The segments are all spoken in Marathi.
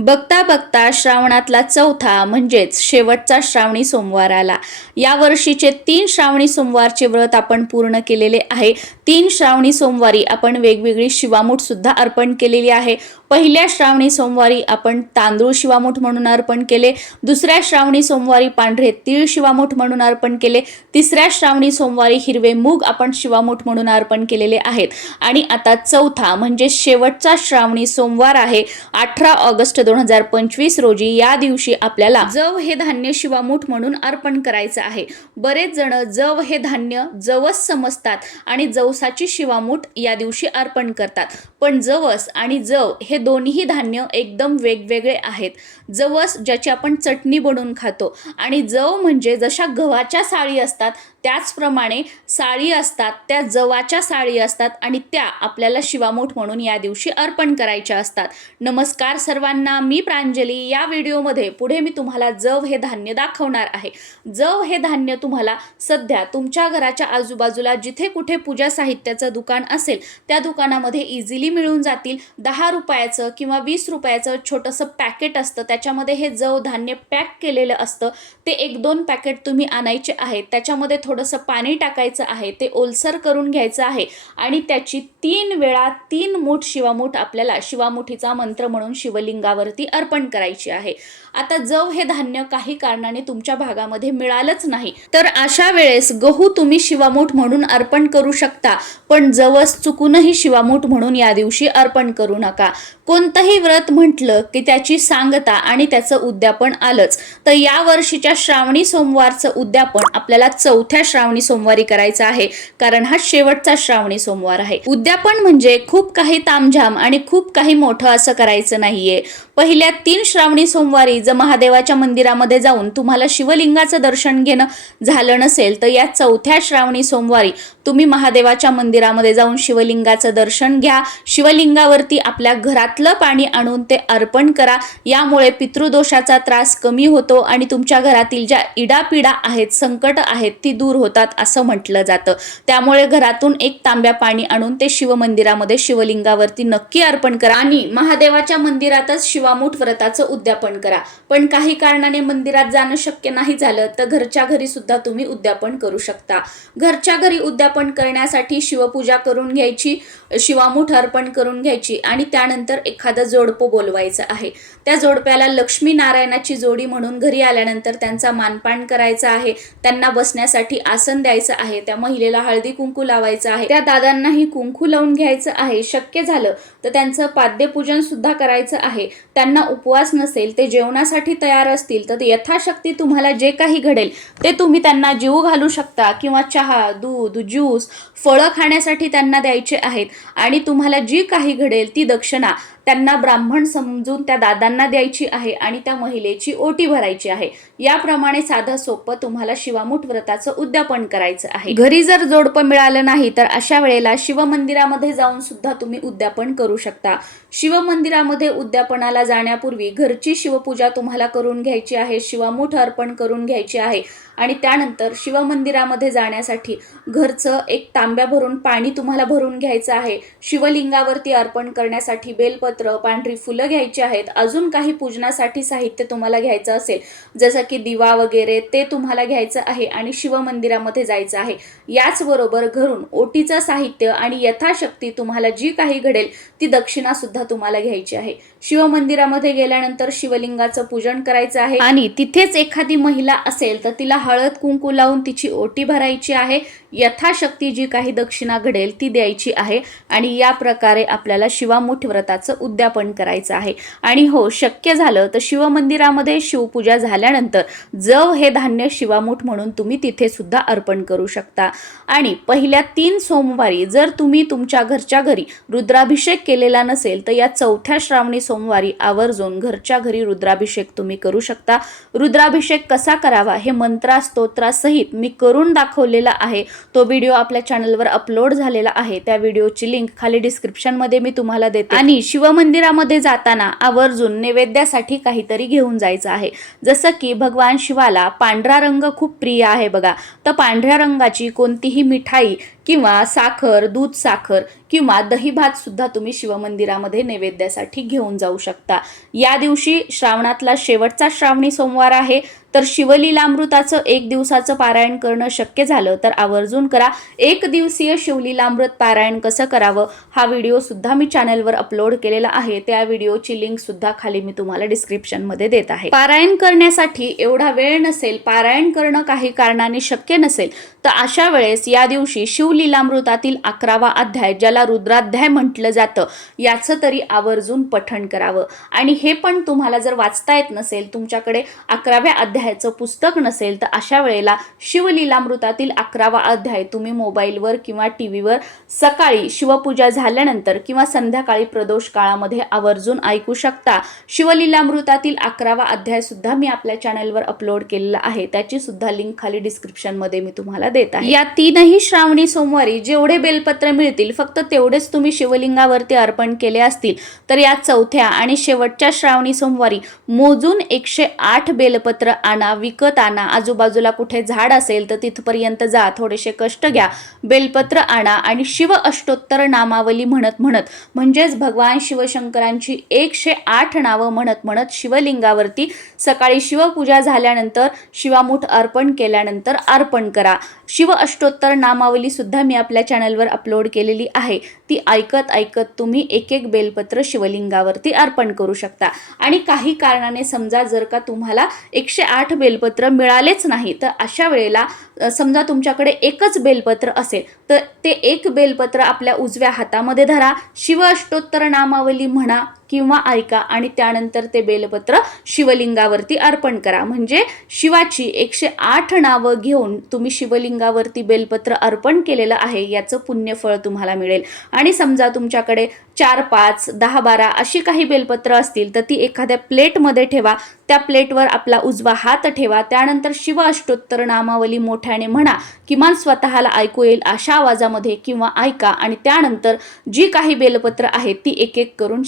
बघता बघता श्रावणातला चौथा म्हणजेच शेवटचा श्रावणी सोमवार आला. या वर्षीचे तीन श्रावणी सोमवारचे व्रत आपण पूर्ण केलेले आहे. तीन श्रावणी सोमवारी आपण वेगवेगळी शिवामूठ सुद्धा अर्पण केलेली आहे. पहिल्या श्रावणी सोमवारी आपण तांदूळ शिवामूठ म्हणून अर्पण केले. दुसऱ्या श्रावणी सोमवारी पांढरे तीळ शिवामूठ म्हणून अर्पण केले. तिसऱ्या श्रावणी सोमवारी हिरवे मूग आपण शिवामूठ म्हणून अर्पण केलेले आहेत. आणि आता चौथा म्हणजे शेवटचा श्रावणी सोमवार आहे. अठरा ऑगस्ट दोन हजार पंचवीस रोजी या दिवशी आपल्याला जव हे धान्य शिवामूठ म्हणून अर्पण करायचं आहे. बरेच जण जव हे धान्य जवस समजतात आणि जवसाची शिवामूठ या दिवशी अर्पण करतात. पण जवस आणि जव हे दोन्ही धान्य एकदम वेगवेगळे आहेत. जवस ज्याची आपण चटणी बनवून खातो आणि जव म्हणजे जशा गव्हाच्या साळी असतात त्याचप्रमाणे साळी असतात त्या जवाच्या साळी असतात आणि त्या आपल्याला शिवामूठ म्हणून या दिवशी अर्पण करायच्या असतात. नमस्कार सर्वांना मी प्रांजली. या व्हिडिओमध्ये पुढे मी तुम्हाला जव हे धान्य दाखवणार आहे. जव हे धान्य तुम्हाला सध्या तुमच्या घराच्या आजूबाजूला जिथे कुठे पूजा साहित्याचं दुकान असेल त्या दुकानामध्ये इझिली मिळून जातील. दहा रुपयाचं किंवा वीस रुपयाचं छोटंसं पॅकेट असतं. त्याच्यामध्ये हे जव धान्य पॅक केलेलं असतं. ते एक दोन पॅकेट तुम्ही आणायचे आहेत. त्याच्यामध्ये थोडं थोडंसं पाणी टाकायचं आहे ते ओलसर करून घ्यायचं आहे आणि त्याची तीन वेळा तीन मूठ शिवामूठ आपल्याला शिवामुठीचा मंत्र म्हणून शिवलिंगावरती अर्पण करायची आहे. आता जव हे धान्य काही कारणाने तुमच्या भागामध्ये मिळालंच नाही. तर अशा वेळेस गहू तुम्ही शिवामूठ म्हणून अर्पण करू शकता पण जवस चुकूनही शिवामूठ म्हणून या दिवशी अर्पण करू नका. कोणतंही व्रत म्हटलं की त्याची सांगता आणि त्याचं उद्यापन आलंच. तर या वर्षीच्या श्रावणी सोमवारचं उद्यापन आपल्याला चौथ्या श्रावणी सोमवारी करायचं आहे कारण हा शेवटचा श्रावणी सोमवार आहे. उद्यापन म्हणजे खूप काही तामझाम आणि खूप काही मोठं असं करायचं नाहीये. पहिल्या तीन श्रावणी सोमवारी जर महादेवाच्या मंदिरामध्ये जाऊन तुम्हाला शिवलिंगाचं दर्शन घेणं झालं नसेल तर या चौथ्या श्रावणी सोमवारी तुम्ही महादेवाच्या मंदिरामध्ये जाऊन शिवलिंगाचं दर्शन घ्या. शिवलिंगावरती आपल्या घरातलं पाणी आणून ते अर्पण करा. यामुळे पितृदोषाचा त्रास कमी होतो आणि तुमच्या घरातील ज्या इडापिडा आहेत संकट आहेत ती दूर होतात असं म्हटलं जातं. त्यामुळे घरातून एक तांब्या पाणी आणून ते शिवमंदिरामध्ये शिवलिंगावरती नक्की अर्पण करा आणि महादेवाच्या मंदिरातच शिवामूठ व्रताचं उद्यापन करा. पण काही कारणाने मंदिरात जाणं शक्य नाही झालं तर घरच्या घरी सुद्धा तुम्ही उद्यापन करू शकता. घरच्या घरी उद्यापन करण्यासाठी शिवपूजा करून घ्यायची शिवामूठ अर्पण करून घ्यायची आणि त्यानंतर एखादं जोडपं बोलवायचं आहे. त्या जोडप्याला लक्ष्मी नारायणाची जोडी म्हणून घरी आल्यानंतर त्यांचा मानपान करायचा आहे त्यांना बसण्यासाठी आसन द्यायचं आहे त्या महिलेला हळदी कुंकू लावायचं आहे त्या दादांनाही कुंकू लावून घ्यायचं आहे शक्य झालं तर त्यांचं पाद्यपूजन सुद्धा करायचं आहे. त्यांना उपवास नसेल ते जेवण जेवणासाठी तयार असतील तर यथाशक्ती तुम्हाला जे काही घडेल ते तुम्ही त्यांना जीव घालू शकता किंवा चहा दूध ज्यूस फळं खाण्यासाठी त्यांना द्यायचे आहेत. आणि तुम्हाला जी काही घडेल ती दक्षिणा त्यांना ब्राह्मण समजून त्या दादांना द्यायची आहे आणि त्या महिलेची ओटी भरायची आहे. याप्रमाणे साधं सोपं तुम्हाला शिवामूठ व्रताचं उद्यापन करायचं आहे. घरी जर जोडपं मिळालं नाही तर अशा वेळेला शिवमंदिरामध्ये जाऊन सुद्धा तुम्ही उद्यापन करू शकता. शिवमंदिरामध्ये उद्यापनाला जाण्यापूर्वी घरची शिवपूजा तुम्हाला करून घ्यायची आहे शिवामूठ अर्पण करून घ्यायची आहे आणि त्यानंतर शिवमंदिरामध्ये जाण्यासाठी घरचं एक तांब्या भरून पाणी तुम्हाला भरून घ्यायचं आहे. शिवलिंगावरती अर्पण करण्यासाठी बेलपत्र पांढरी फुलं घ्यायची आहेत. अजून काही पूजनासाठी साहित्य तुम्हाला घ्यायचं असेल जसं की दिवा वगैरे ते तुम्हाला घ्यायचं आहे आणि शिवमंदिरामध्ये जायचं आहे. याचबरोबर घरून ओटीचं साहित्य आणि यथाशक्ती तुम्हाला जी काही घडेल ती दक्षिणा सुद्धा तुम्हाला घ्यायची आहे. शिवमंदिरामध्ये गेल्यानंतर शिवलिंगाचं पूजन करायचं आहे. आणि तिथेच एखादी महिला असेल तर तिला हळद कुंकू लावून तिची ओटी भरायची आहे. यथाशक्ती जी काही दक्षिणा घडेल ती द्यायची आहे. आणि या प्रकारे आपल्याला शिवामुठ व्रताचं उद्यापन करायचं आहे. आणि हो शक्य झालं तर शिवमंदिरामध्ये शिवपूजा झाल्यानंतर जव हे धान्य शिवामुठ म्हणून तुम्ही तिथे सुद्धा अर्पण करू शकता. आणि पहिल्या तीन सोमवारी जर तुम्ही तुमच्या घरच्या घरी रुद्राभिषेक केलेला नसेल तर या चौथ्या श्रावणी सोमवारी आवर्जून घरच्या घरी रुद्राभिषेक तुम्ही करू शकता. रुद्राभिषेक कसा करावा हे मंत्रा स्तोत्रासहित मी करून दाखवलेला आहे. तो व्हिडिओ आपल्या चॅनलवर अपलोड झालेला आहे. त्या व्हिडिओची लिंक खाली डिस्क्रिप्शनमध्ये मी तुम्हाला देते. आणि शिवमंदिरामध्ये जाताना आवर्जून नैवेद्यासाठी काहीतरी घेऊन जायचं आहे. जसं की भगवान शिवाला पांढरा रंग खूप प्रिय आहे बघा. तर पांढऱ्या रंगाची कोणतीही मिठाई किंवा साखर दूध साखर किंवा दही भातसुद्धा तुम्ही शिवमंदिरामध्ये नैवेद्यासाठी घेऊन जाऊ शकता. या दिवशी श्रावणातला शेवटचा श्रावणी सोमवार आहे. तर शिवलीलामृताचं एक दिवसाचं पारायण करणं शक्य झालं तर आवर्जून करा. एक दिवसीय शिवलीलामृत पारायण कसं करावं हा व्हिडिओ सुद्धा मी चॅनलवर अपलोड केलेला आहे. त्या व्हिडिओची लिंक सुद्धा खाली मी तुम्हाला डिस्क्रिप्शनमध्ये देत आहे. पारायण करण्यासाठी एवढा वेळ नसेल पारायण करणं काही कारणाने शक्य नसेल तर अशा वेळेस या दिवशी शिवलीलामृतातील अकरावा अध्याय ज्याला रुद्राध्याय म्हटलं जातं याचं तरी आवर्जून पठण करावं. आणि हे पण तुम्हाला जर वाचता येत नसेल तुमच्याकडे अकराव्या अध्याय अध्यायाचं पुस्तक नसेल तर अशा वेळेला शिवलीलामृतातील अकरावा अध्याय तुम्ही मोबाईलवर किंवा टी व्हीवर सकाळी शिवपूजा झाल्यानंतर किंवा संध्याकाळी प्रदोष काळामध्ये आवर्जून ऐकू शकता. शिवलीलामृतातील अकरावा अध्यायसुद्धा मी आपल्या चॅनलवर अपलोड केलेला आहे. त्याची सुद्धा लिंक खाली डिस्क्रिप्शनमध्ये मी तुम्हाला देत आहे. या तीनही श्रावणी सोमवारी जेवढे बेलपत्र मिळतील फक्त तेवढेच तुम्ही शिवलिंगावरती अर्पण केले असतील. तर या चौथ्या आणि शेवटच्या श्रावणी सोमवारी मोजून एकशे आठ बेलपत्र आणा विकत आणा. आजूबाजूला कुठे झाड असेल तर तिथपर्यंत जा. थोडेसे कष्ट घ्या. बेलपत्र आणा आणि शिव अष्टोत्तर नामावली म्हणत म्हणत. म्हणजेच भगवान शिवशंकरांची एकशे आठ नावं म्हणत म्हणत शिवलिंगावरती सकाळी शिवपूजा झाल्यानंतर शिवामूठ अर्पण केल्यानंतर अर्पण करा. शिव अष्टोत्तर नामावली सुद्धा मी आपल्या चॅनलवर अपलोड केलेली आहे. ती ऐकत ऐकत तुम्ही एक एक बेलपत्र शिवलिंगावरती अर्पण करू शकता. आणि काही कारणाने समजा जर का तुम्हाला एकशे आठ बेलपत्र मिळालेच नाही. तर अशा वेळेला समजा तुमच्याकडे एकच बेलपत्र असेल तर ते एक बेलपत्र आपल्या उजव्या हातामध्ये धरा. शिव अष्टोत्तर नामावली म्हणा किंवा ऐका आणि त्यानंतर ते बेलपत्र शिवलिंगावरती अर्पण करा. म्हणजे शिवाची एकशे आठ नावं घेऊन तुम्ही शिवलिंगावरती बेलपत्र अर्पण केलेलं आहे याचं पुण्यफळ तुम्हाला मिळेल. आणि समजा तुमच्याकडे चार पाच दहा बारा अशी काही बेलपत्र असतील तर ती एखाद्या प्लेटमध्ये ठेवा. त्या प्लेटवर आपला उजवा हात ठेवा. त्यानंतर शिव अष्टोत्तर नामावली मोठ्याने म्हणा किमान स्वतःला ऐकू येईल अशा आवाजामध्ये किंवा ऐका. आणि त्यानंतर जी काही बेलपत्र आहेत ती एक एक करून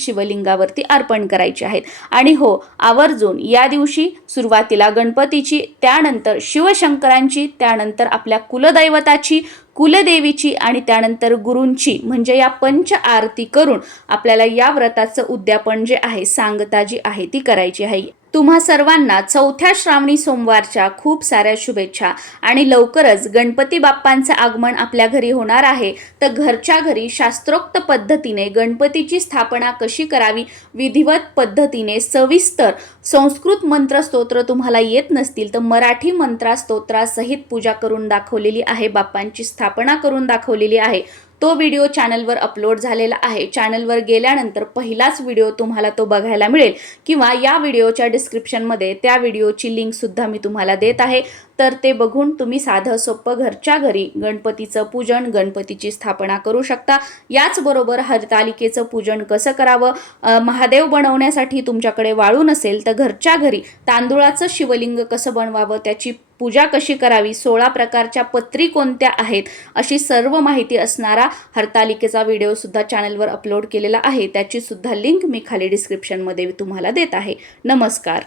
अंगावरती अर्पण करायची आहेत. आणि हो आवर्जून या दिवशी सुरुवातीला गणपतीची त्यानंतर शिवशंकरांची त्यानंतर आपल्या कुलदैवताची कुलदेवीची आणि त्यानंतर गुरूंची म्हणजे या पंच आरती करून आपल्याला या व्रताचं उद्यापन जे आहे सांगता जी आहे ती करायची आहे. तुम्हा सर्वांना चौथ्या श्रावणी सोमवारच्या खूप साऱ्या शुभेच्छा. आणि लवकरच गणपती बाप्पांचं आगमन आपल्या घरी होणार आहे. तर घरच्या घरी शास्त्रोक्त पद्धतीने गणपतीची स्थापना कशी करावी? विधिवत पद्धतीने सविस्तर संस्कृत मंत्रस्तोत्र तुम्हाला येत नसतील तर मराठी मंत्रास्तोत्रासहित पूजा करून दाखवलेली आहे बाप्पांची स्थापना करून दाखवलेली आहे. तो व्हिडिओ चॅनलवर अपलोड झालेला आहे. चॅनलवर गेल्यानंतर पहिलाच व्हिडिओ तुम्हाला तो बघायला मिळेल. किंवा या व्हिडिओच्या डिस्क्रिप्शनमध्ये त्या व्हिडिओची लिंकसुद्धा मी तुम्हाला देत आहे. तर ते बघून तुम्ही साधं सोपं घरच्या घरी गणपतीचं पूजन गणपतीची स्थापना करू शकता. याचबरोबर हरतालिकेचं पूजन कसं करावं? महादेव बनवण्यासाठी तुमच्याकडे वाळू नसेल तर घरच्या घरी तांदुळाचं शिवलिंग कसं बनवावं? त्याची पूजा कशी करावी सोळा प्रकारच्या पत्री कोणत्या आहेत अशी सर्व माहिती असणारा हरतालिकेचा व्हिडिओ सुद्धा चॅनलवर अपलोड केलेला आहे. त्याची सुद्धा लिंक मी खाली डिस्क्रिप्शनमध्ये तुम्हाला देत आहे. नमस्कार.